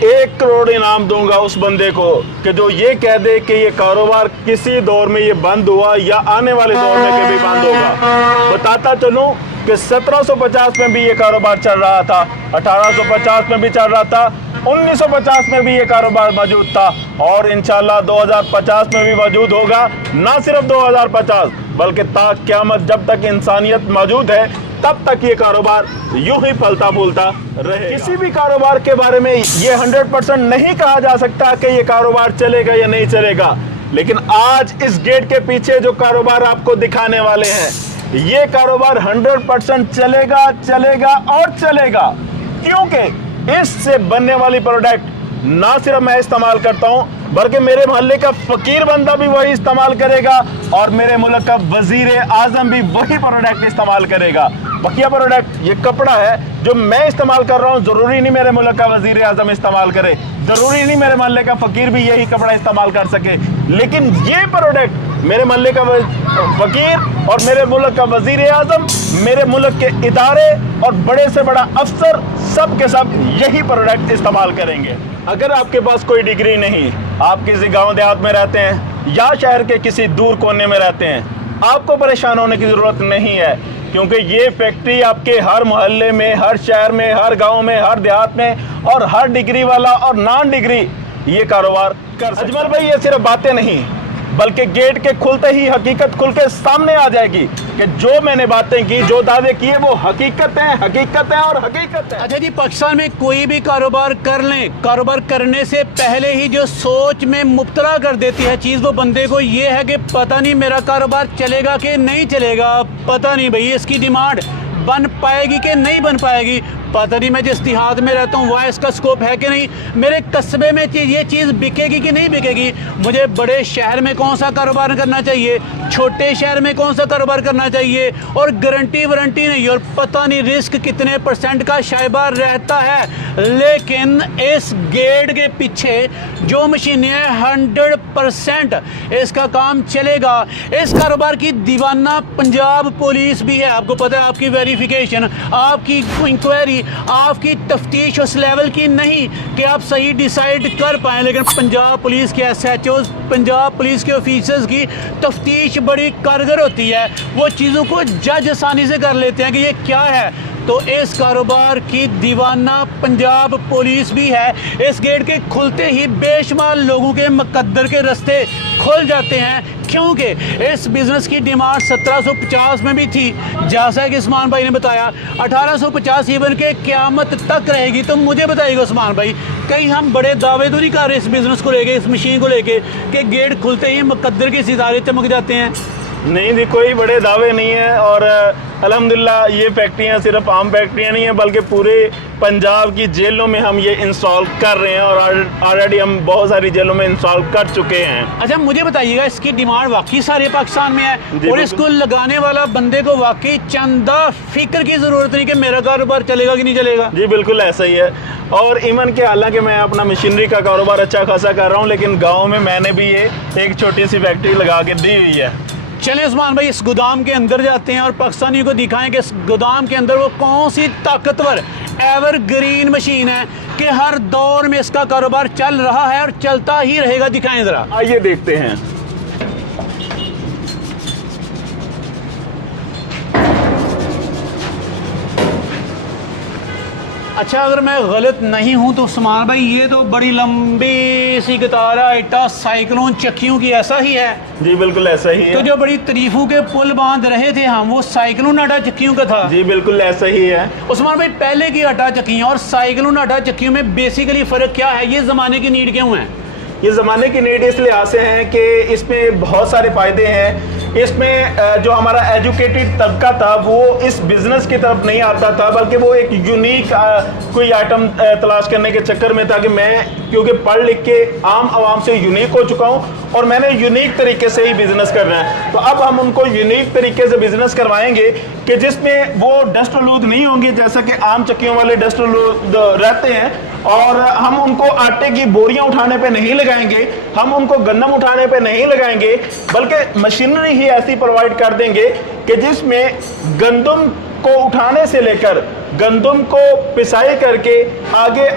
1 करोड़ इनाम दूंगा उस बंदे को कि जो ये कह दे कि ये कारोबार किसी दौर में ये बंद हुआ या आने वाले दौर में कभी बंद होगा। बताता चलूं कि 1750 में भी ये कारोबार चल रहा था, 1850 में भी चल रहा था, 1950 में भी ये कारोबार मौजूद था और इंशाल्लाह 2050 में भी मौजूद होगा। ना सिर्फ 2050 बल्कि ता क़यामत जब तक इंसानियत मौजूद है तब तक ये कारोबार यूं ही फलता फूलता रहे। किसी भी कारोबार के बारे में ये 100% नहीं कहा जा सकता कि ये कारोबार चलेगा या नहीं चलेगा, लेकिन आज इस गेट के पीछे जो कारोबार आपको दिखाने वाले हैं, ये कारोबार 100% चलेगा चलेगा और चलेगा, क्योंकि इससे बनने वाली प्रोडक्ट ना सिर्फ मैं इस्तेमाल करता हूं बल्कि मेरे मोहल्ले का फकीर बंदा भी वही इस्तेमाल करेगा और मेरे मुल्क का वजीर आजम भी वही प्रोडक्ट इस्तेमाल करेगा। बकिया प्रोडक्ट ये कपड़ा है जो मैं इस्तेमाल कर रहा हूँ, जरूरी नहीं मेरे मुल्क का वजीर आजम इस्तेमाल करे, जरूरी नहीं मेरे मोहल्ले का फकीर भी यही कपड़ा इस्तेमाल कर सके, लेकिन ये प्रोडक्ट मेरे मोहल्ले का फकीर और मेरे मुल्क का वजीर आजम, मेरे मुल्क के इदारे और बड़े से बड़ा अफसर सब के सब यही प्रोडक्ट इस्तेमाल करेंगे। अगर आपके पास कोई डिग्री नहीं, आप किसी गांव देहात में रहते हैं या शहर के किसी दूर कोने में रहते हैं, आपको परेशान होने की ज़रूरत नहीं है, क्योंकि ये फैक्ट्री आपके हर मोहल्ले में, हर शहर में, हर गांव में, हर देहात में और हर डिग्री वाला और नॉन डिग्री ये कारोबार कर सकता है। अजमल भाई, ये सिर्फ बातें नहीं बल्कि गेट के खुलते ही हकीकत खुल के सामने आ जाएगी कि जो मैंने बातें की, जो दावे किए वो हकीकत है, हकीकत है और हकीकत है। अच्छा जी, पाकिस्तान में कोई भी कारोबार कर लें, कारोबार करने से पहले ही जो सोच में मुब्तला कर देती है चीज़, वो बंदे को ये है कि पता नहीं मेरा कारोबार चलेगा कि नहीं चलेगा, पता नहीं भाई इसकी डिमांड बन पाएगी कि नहीं बन पाएगी, पता नहीं मैं जिस देहात में रहता हूँ वहाँ इसका स्कोप है कि नहीं, मेरे कस्बे में ये चीज़ बिकेगी कि नहीं बिकेगी, मुझे बड़े शहर में कौन सा कारोबार करना चाहिए, छोटे शहर में कौन सा कारोबार करना चाहिए, और गारंटी वारंटी नहीं और पता नहीं रिस्क कितने % का शायबा रहता है। लेकिन इस गेट के पीछे जो मशीनें हैं 100% इसका काम चलेगा। इस कारोबार की दीवाना पंजाब पुलिस भी है, आपको पता है, आपकी वेरिफिकेशन, आपकी इंक्वायरी, आपकी तफ्तीश उस लेवल की नहीं कि आप सही डिसाइड कर पाएँ, लेकिन पंजाब पुलिस के SHOs, पंजाब पुलिस के ऑफिसर्स की तफ्तीश बड़ी कारगर होती है, वो चीज़ों को जज आसानी से कर लेते हैं कि ये क्या है। तो इस कारोबार की दीवाना पंजाब पुलिस भी है। इस गेट के खुलते ही बेशुमार लोगों के मुकद्दर के रास्ते खुल जाते हैं, क्योंकि इस बिज़नेस की डिमांड 1750 में भी थी, जैसा कि उस्मान भाई ने बताया 1850 इवन के क़यामत तक रहेगी। तो मुझे बताइएगा उस्मान भाई, कहीं हम बड़े दावे तो नहीं कर रहे इस बिज़नेस को लेके, इस मशीन को लेके कि गेट खुलते ही मुकद्दर के सितारे चमक जाते हैं? नहीं जी, कोई बड़े दावे नहीं है और अल्हम्दुलिल्लाह ये फैक्ट्रियाँ सिर्फ आम फैक्ट्रियाँ नहीं हैं बल्कि पूरे पंजाब की जेलों में हम ये इंस्टॉल कर रहे हैं और ऑलरेडी हम बहुत सारी जेलों में इंस्टॉल कर चुके हैं। अच्छा, मुझे बताइएगा, इसकी डिमांड वाकई सारे पाकिस्तान में है और इसको लगाने वाला बंदे को वाकई चंदा फिक्र की ज़रूरत नहीं कि मेरा कारोबार चलेगा कि नहीं चलेगा? जी बिल्कुल ऐसा ही है। और इवन के हालांकि मैं अपना मशीनरी का कारोबार अच्छा खासा कर रहा हूँ, लेकिन गाँव में मैंने भी ये एक छोटी सी फैक्ट्री लगा के दी हुई है। चलें उस्मान भाई, इस गोदाम के अंदर जाते हैं और पाकिस्तानियों को दिखाएं कि इस गोदाम के अंदर वो कौन सी ताकतवर एवरग्रीन मशीन है कि हर दौर में इसका कारोबार चल रहा है और चलता ही रहेगा। दिखाएं ज़रा, आइए देखते हैं। अच्छा, अगर मैं गलत नहीं हूं तो उस्मान भाई ये तो बड़ी लंबी सी कतार इटा साइक्लोन चक्कियों की, ऐसा ही है? जी बिल्कुल ऐसा ही है। तो जो बड़ी तारीफों के पुल बांध रहे थे हम, वो साइक्लोन आटा चक्कियों का था? जी बिल्कुल ऐसा ही है। उस्मान भाई, पहले की आटा चक्कियों और साइक्लोन आटा चक्कियों में बेसिकली फ़र्क क्या है? ये ज़माने की नीड क्यों है? ये ज़माने की नीड इस लिहाज से है कि इसमें बहुत सारे फ़ायदे हैं। इसमें जो हमारा एजुकेटेड तबका था वो इस बिज़नेस की तरफ नहीं आता था, बल्कि वो एक यूनिक कोई आइटम तलाश करने के चक्कर में था कि मैं क्योंकि पढ़ लिख के आम आवाम से यूनिक हो चुका हूँ और मैंने यूनिक तरीके से ही बिज़नेस करना है। तो अब हम उनको यूनिक तरीके से बिज़नेस करवाएंगे कि जिसमें वो डस्ट आलूद नहीं होंगे जैसा कि आम चक्कियों वाले डस्ट आलूद रहते हैं, और हम उनको आटे की बोरियां उठाने पे नहीं लगाएंगे, हम उनको गन्नम उठाने पे नहीं लगाएंगे, बल्कि मशीनरी ही ऐसी प्रोवाइड कर देंगे कि जिसमें गंदम को उठाने से लेकर गंदम को पिसाई करके आगे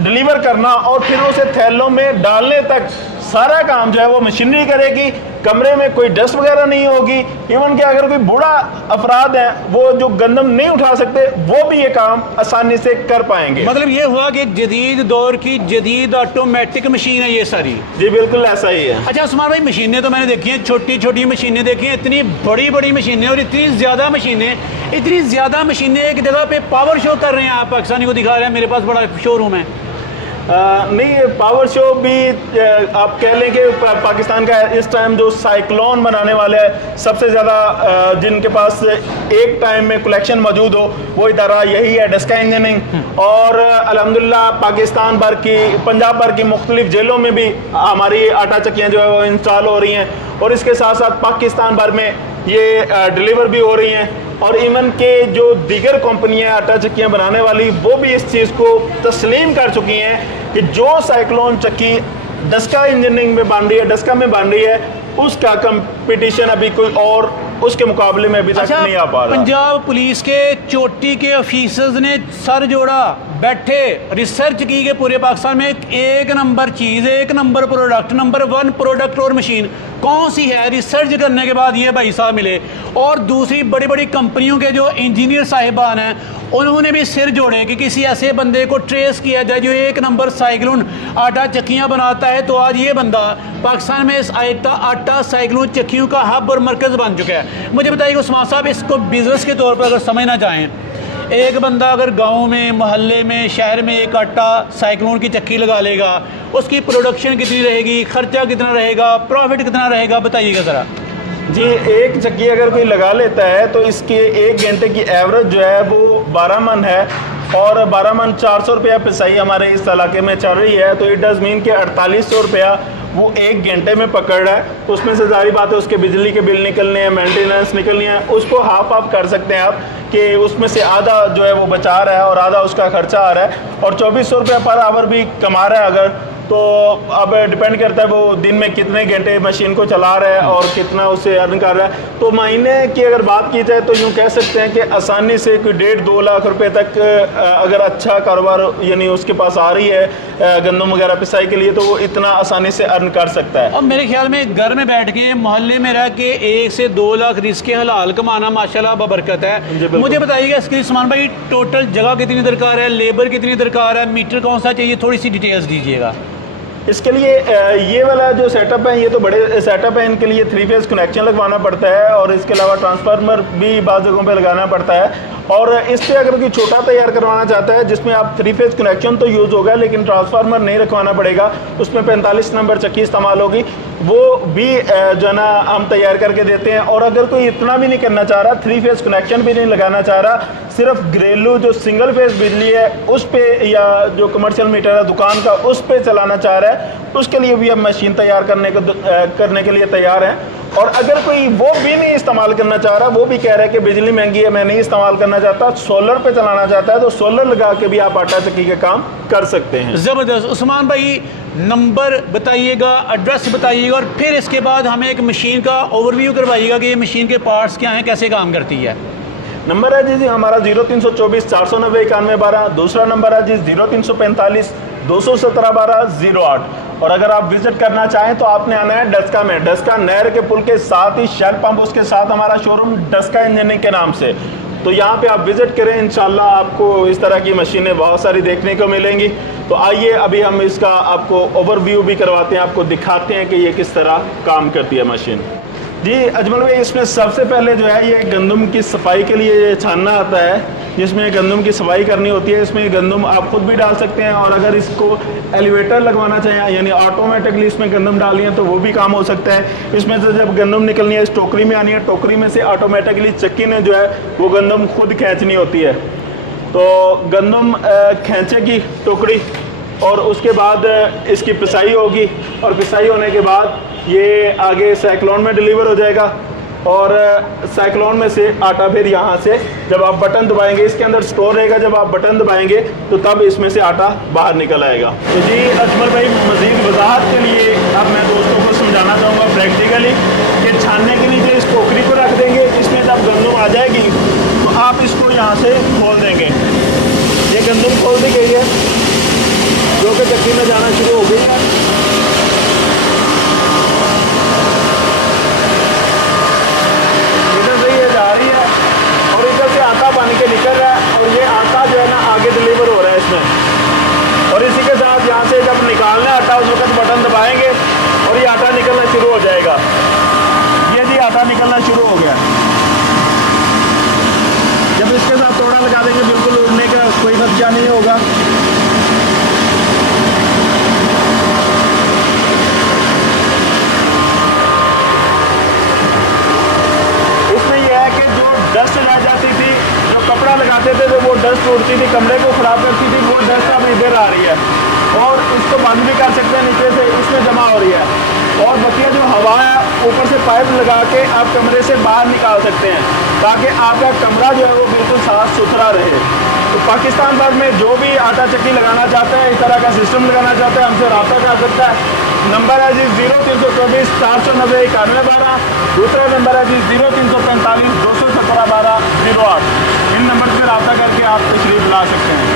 डिलीवर करना और फिर उसे थैलों में डालने तक सारा काम जो है वो मशीनरी करेगी। कमरे में कोई डस्ट वगैरह नहीं होगी। इवन कि अगर कोई बूढ़ा अफराद है वो जो गंदम नहीं उठा सकते वो भी ये काम आसानी से कर पाएंगे। मतलब ये हुआ कि जदीद दौर की जदीद ऑटोमेटिक मशीन है ये सारी। जी बिल्कुल ऐसा ही है। अच्छा उस्मान भाई, मशीनें तो मैंने देखी हैं, छोटी छोटी मशीनें देखी हैं, इतनी बड़ी बड़ी मशीनें और इतनी ज़्यादा मशीनें एक जगह पे पावर शो कर रहे हैं, आप पाकिस्तानी को दिखा रहे हैं, मेरे पास बड़ा शोरूम है। नहीं, पावर शो भी आप कह लें कि पाकिस्तान का इस टाइम जो साइक्लोन बनाने वाले हैं, सबसे ज़्यादा जिनके पास एक टाइम में कलेक्शन मौजूद हो वो इदारा यही है, डस्का इंजीनियरिंग। और अल्हम्दुलिल्लाह पाकिस्तान भर की, पंजाब भर की मुख्तलिफ जेलों में भी हमारी आटा चक्कियाँ जो है वो इंस्टॉल हो रही हैं और इसके साथ साथ पाकिस्तान भर में ये डिलीवर भी हो रही हैं। और इवन के जो दीगर कंपनियां आटा चक्कियां बनाने वाली वो भी इस चीज़ को तस्लीम कर चुकी हैं कि जो साइक्लोन चक्की डस्का इंजीनियरिंग में बन रही है, डस्का में बन रही है, उसका कंपटीशन अभी कोई और उसके मुकाबले में अभी तक नहीं आ पा रहा। पंजाब पुलिस के चोटी के ऑफिसर्स ने सर जोड़ा, बैठे, रिसर्च की कि पूरे पाकिस्तान में एक नंबर चीज़, एक नंबर प्रोडक्ट, नंबर 1 प्रोडक्ट और मशीन कौन सी है। रिसर्च करने के बाद ये भाई साहब मिले और दूसरी बड़ी बड़ी कंपनियों के जो इंजीनियर साहिबान हैं उन्होंने भी सिर जोड़े कि किसी ऐसे बंदे को ट्रेस किया जाए जो एक नंबर साइक्लोन आटा चक्कियाँ बनाता है। तो आज ये बंदा पाकिस्तान में इस आटा साइक्लोन चक्कियों का हब और मरकज़ बन चुका है। मुझे बताइए उस्मान साहब, इसको बिज़नेस के तौर पर अगर समझना चाहें, एक बंदा अगर गांव में, मोहल्ले में, शहर में एक आटा साइक्लोन की चक्की लगा लेगा, उसकी प्रोडक्शन कितनी रहेगी, खर्चा कितना रहेगा, प्रॉफिट कितना रहेगा, बताइएगा ज़रा। जी, एक चक्की अगर कोई लगा लेता है तो इसके 1 घंटे की एवरेज जो है वो 12 मन है और 12 मन 400 रुपया पिसाई हमारे इस इलाके में चल रही है। तो इट डज़ मीन कि 4800 रुपया वो 1 घंटे में पकड़ रहा है। उसमें से जारी बात है उसके बिजली के बिल निकलने हैं, मेंटेनेंस निकलनी है, उसको हाफ ऑफ कर सकते हैं आप कि उसमें से आधा जो है वो बचा रहा है और आधा उसका खर्चा आ रहा है और 2400 रुपया पर आवर भी कमा रहा है। अगर तो अब डिपेंड करता है वो दिन में कितने घंटे मशीन को चला रहा है और कितना उसे अर्न कर रहा है। तो महीने की अगर बात की जाए तो यूँ कह सकते हैं कि आसानी से कोई 1.5-2 लाख रुपए तक अगर अच्छा कारोबार यानी उसके पास आ रही है गंदम वगैरह पिसाई के लिए तो वो इतना आसानी से अर्न कर सकता है। और मेरे ख्याल में घर में बैठ के मोहल्ले में रह के 1 से 2 लाख रिस्क हलाल कमाना माशाल्लाह बबरकत है। मुझे बताइएगा इसके उस्मान भाई टोटल जगह कितनी दरकार है, लेबर कितनी दरकार है, मीटर कौन सा चाहिए, थोड़ी सी डिटेल्स दीजिएगा। इसके लिए ये वाला जो सेटअप है ये तो बड़े सेटअप है, इनके लिए 3 फेज़ कनेक्शन लगवाना पड़ता है और इसके अलावा ट्रांसफार्मर भी बाज़ जगहों पे लगाना पड़ता है। और इससे अगर कोई छोटा तैयार करवाना चाहता है जिसमें आप 3 फेज़ कनेक्शन तो यूज़ होगा लेकिन ट्रांसफार्मर नहीं रखवाना पड़ेगा, उसमें 45 नंबर चक्की इस्तेमाल होगी, वो भी जो है ना हम तैयार करके देते हैं। और अगर कोई इतना भी नहीं करना चाह रहा, 3 फेज़ कनेक्शन भी नहीं लगाना चाह रहा, सिर्फ घरेलू जो सिंगल फेज़ बिजली है उस पर या जो कमर्शियल मीटर है दुकान का उस पर चलाना चाह रहा है, उसके लिए भी हम मशीन तैयार करने के लिए तैयार हैं। और अगर कोई वो भी नहीं इस्तेमाल करना चाह रहा, वो भी कह रहा है कि बिजली महंगी है मैं नहीं इस्तेमाल करना चाहता, सोलर पे चलाना चाहता है, तो सोलर लगा के भी आप आटा चक्की के काम कर सकते हैं। ज़बरदस्त। उस्मान भाई नंबर बताइएगा, एड्रेस बताइएगा और फिर इसके बाद हमें एक मशीन का ओवरव्यू करवाइएगा कि ये मशीन के पार्ट्स क्या हैं, कैसे काम करती है। नंबर है जी हमारा 0324 490 91 12, दूसरा नंबर है जी 0345 217 12 08। और अगर आप विजिट करना चाहें तो आपने आना है डस्का में, डस्का नहर के पुल के साथ ही शेल पंप, उसके साथ हमारा शोरूम डस्का इंजीनियरिंग के नाम से। तो यहाँ पे आप विजिट करें, इंशाल्लाह आपको इस तरह की मशीनें बहुत सारी देखने को मिलेंगी। तो आइए अभी हम इसका आपको ओवरव्यू भी करवाते हैं, आपको दिखाते हैं कि ये किस तरह काम करती है मशीन। जी अजमल भाई, इसमें सबसे पहले जो है ये गंदम की सफाई के लिए ये छानना आता है, जिसमें गंदम की सफाई करनी होती है। इसमें गंदम आप खुद भी डाल सकते हैं और अगर इसको एलिवेटर लगवाना चाहें यानी ऑटोमेटिकली इसमें गंदम डालनी है तो वो भी काम हो सकता है। इसमें से जब गंदम निकलनी है इस टोकरी में आनी है, टोकरी में से ऑटोमेटिकली चक्की ने जो है वो गंदम खुद खींचनी होती है। तो गंदम खींचेगी टोकरी और उसके बाद इसकी पिसाई होगी और पिसाई होने के बाद ये आगे साइक्लोन में डिलीवर हो जाएगा और साइक्लोन में से आटा फिर यहाँ से जब आप बटन दबाएंगे, इसके अंदर स्टोर रहेगा, जब आप बटन दबाएंगे तो तब इसमें से आटा बाहर निकल आएगा। तो जी अजमल भाई, मज़ीद वजाहत के लिए अब मैं दोस्तों को समझाना चाहूँगा प्रैक्टिकली कि छानने के नीचे इस टोकरी को रख देंगे, इसमें जब गंदम आ जाएगी तो आप इसको यहाँ से खोल देंगे। गंदम खोल दी गई है जो कि चक्की में जाना शुरू हो गई है। इधर से ये जा रही है और इधर से आटा बन के निकल रहा है और ये आटा जो है ना आगे डिलीवर हो रहा है इसमें। और इसी के साथ यहाँ से जब निकालना है आटा उस वक्त बटन दबाएंगे और ये आटा निकलना शुरू हो जाएगा। ये जी आटा निकलना शुरू हो गया। जब इसके साथ तोड़ा लगा देंगे बिल्कुल उड़ने का कोई खर्चा नहीं होगा। इसमें यह है कि जो डस्ट रह जाती थी, जो कपड़ा लगाते थे तो वो डस्ट उड़ती थी, कमरे को खराब करती थी, वो डस्ट अब इधर आ रही है और इसको बंद भी कर सकते हैं नीचे से, इसमें जमा हो रही है। और बकिया जो हवा है ऊपर से पाइप लगा के आप कमरे से बाहर निकाल सकते हैं ताकि आपका कमरा जो है वो बिल्कुल साफ सुथरा रहे। तो पाकिस्तान भर में जो भी आटा चक्की लगाना चाहते हैं, इस तरह का सिस्टम लगाना चाहते हैं, हमसे रब्ता कर सकता है। नंबर है जी 0324 490 9112। दूसरा नंबर है जी 0345 217 12 08। इन नंबर पर रब्ता करके आप तशरीफ ला सकते हैं।